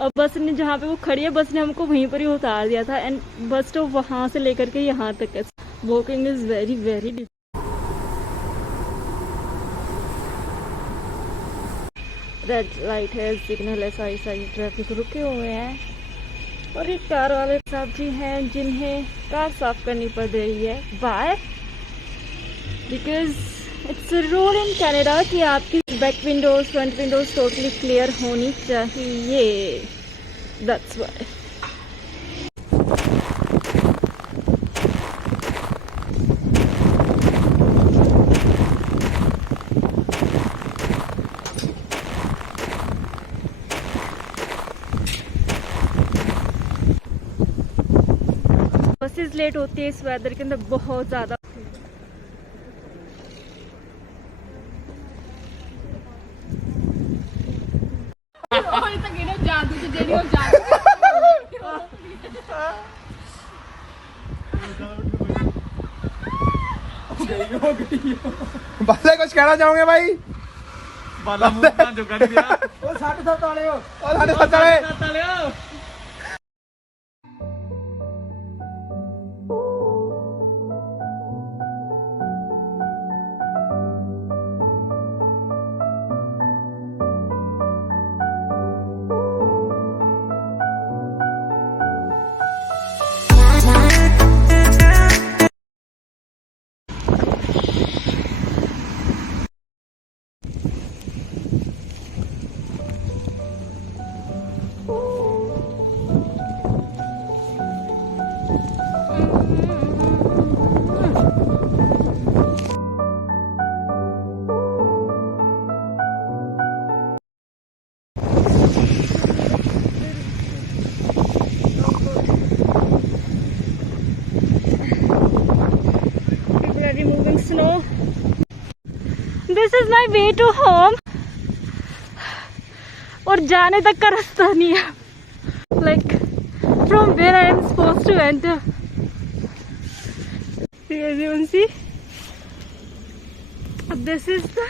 और बस ने जहाँ पे वो खड़ी है, बस ने हमको वहीं पर ही उतार दिया था एंड बस स्टॉप वहां से लेकर के यहाँ तक है। Walking is very very red light है, सिग्नल है, सारी सारी ट्रैफिक रुके हुए हैं और एक कार वाले साहब भी हैं जिन्हें कार साफ करनी पड़ रही है। By because it's a rule in Canada कि आपकी back windows front windows totally clear होनी चाहिए। That's why. बसेस लेट होती है इस वेदर के अंदर बहुत ज्यादा। बाला कुछ कहना चाहोगे भाई? बाला मुंह जो कर दिया ओ 60 वाले हो, ओ 60 वाले removing snow. This is my way to home. और जाने तक का रास्ता नहीं है, like from where I am supposed to enter. As you can see, this is the